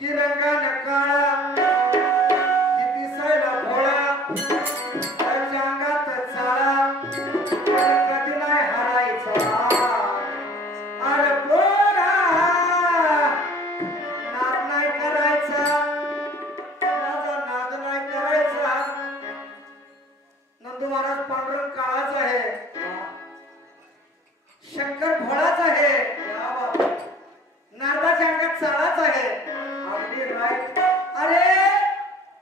की रंगाने काळा की दिसायला भोळा त्याच्या अंगात चाळा कधी नाही हारायचा अरे पोरा नाद नाही करायचा माझा नाद नाही करायचा नंदू महाराज पांडुरंग काळाच आहे शंकर भोळाच आहे नारदाच्या अंगात चाळाच आहे अगदी राईट अरे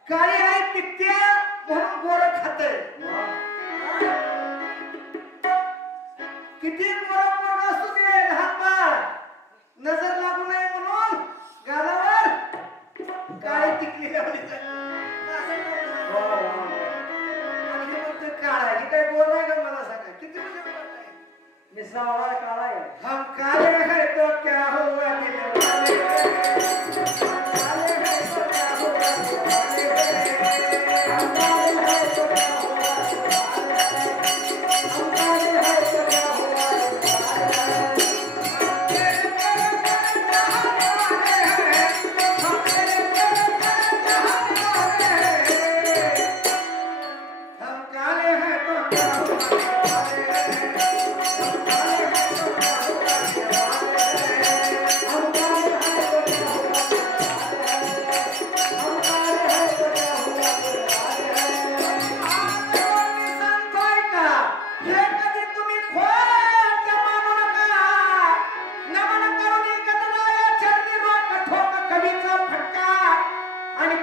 काळी आहे पित्त्या म्हणून गोर खाते किती गोर असू दे लहान बाळ नजर लागू नये म्हणून गालावर काळी टिकली लावली काळा ही काय गोर आहे का मला सांगा किती मिसावळा काला है हम काले हैं तो क्या हुआ दिल वाले काले हैं तो क्या हुआ दिल वाले हम काले हैं तो क्या हुआ दिल वाले हम काले हैं तो क्या हुआ हम काले हैं तो क्या हुआ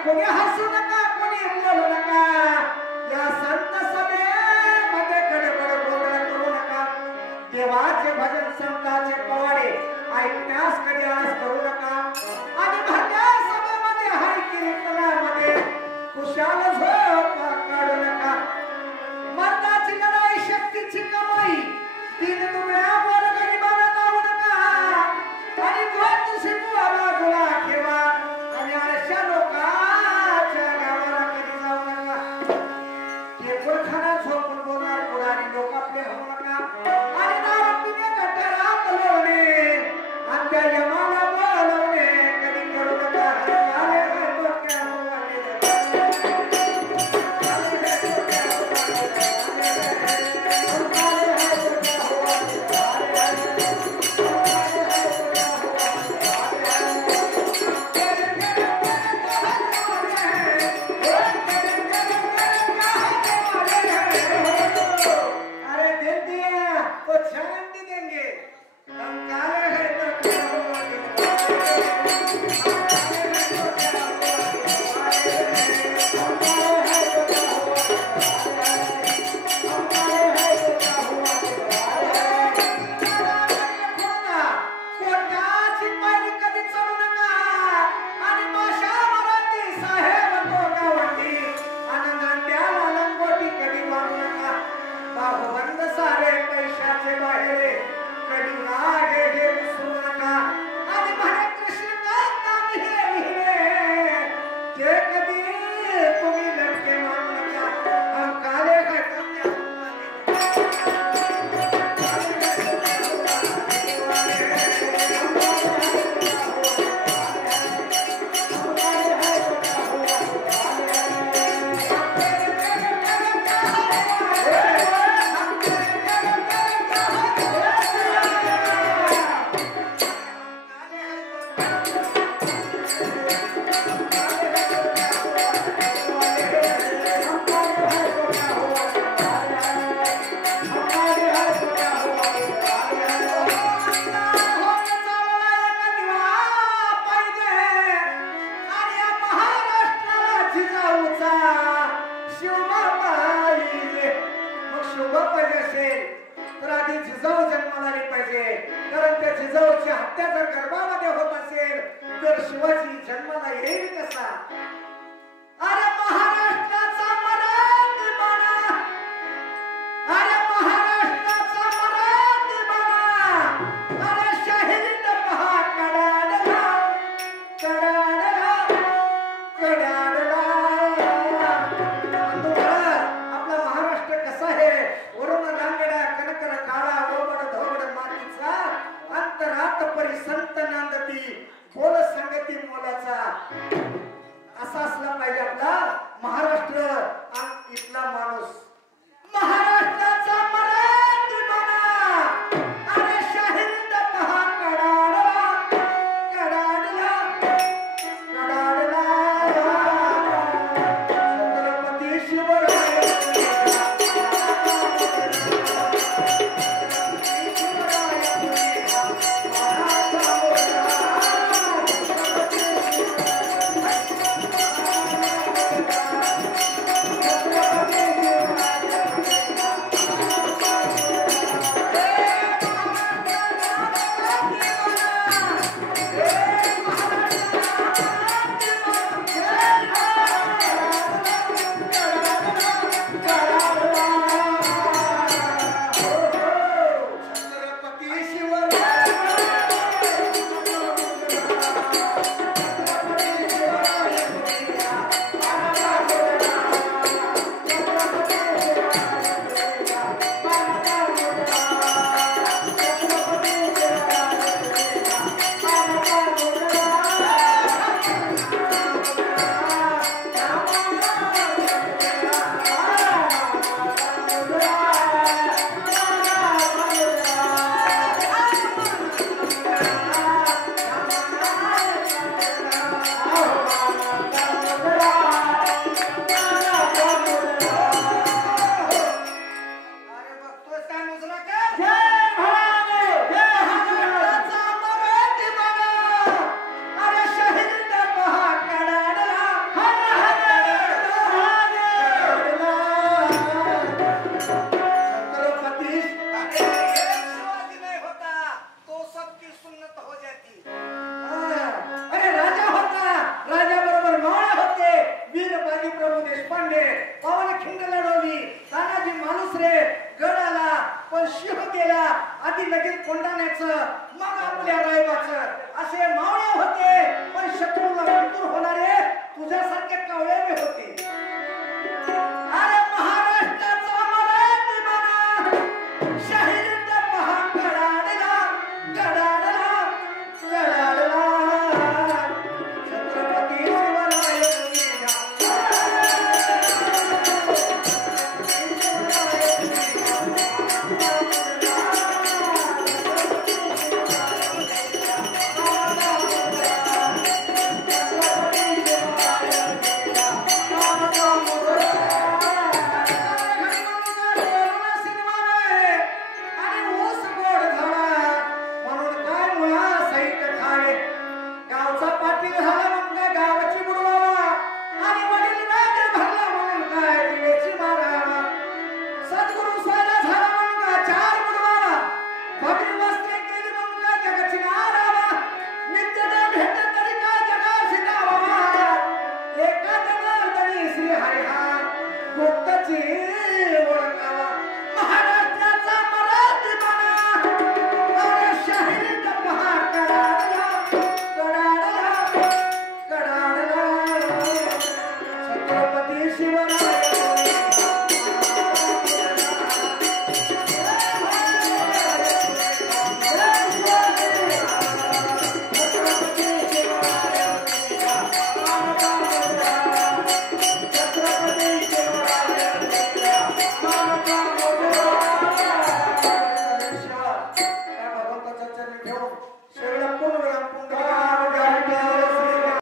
कोणी हसू नका कोणी बोलू नका या संत सभेमध्ये गडबड गोंधळ करू नका देवाचे भजन संतांचे पवाडे ऐकण्यास कधी आळस करू नका आणि भरल्या सभेमध्ये हरी कीर्तनामध्ये खुशाल झोप काढू नका मर्दाची लढाई शक्तीची कमाई तीन दुबळ्या वर गरिबाला लावू नका आणि दोन शिकवा बाजूला ठेवा आणि अशा लोकांच्या गावाला कधी जाऊ नका केवळखाना झोपून बोलणार पुढारी लोक आपले होऊ नका आणि दारू पिणे गटारात लोळणे आणि त्या यमाला बोलवणे कधी करू नका काले है तो क्या हुआ बोल संगती मोलाचा पाहिजे आपला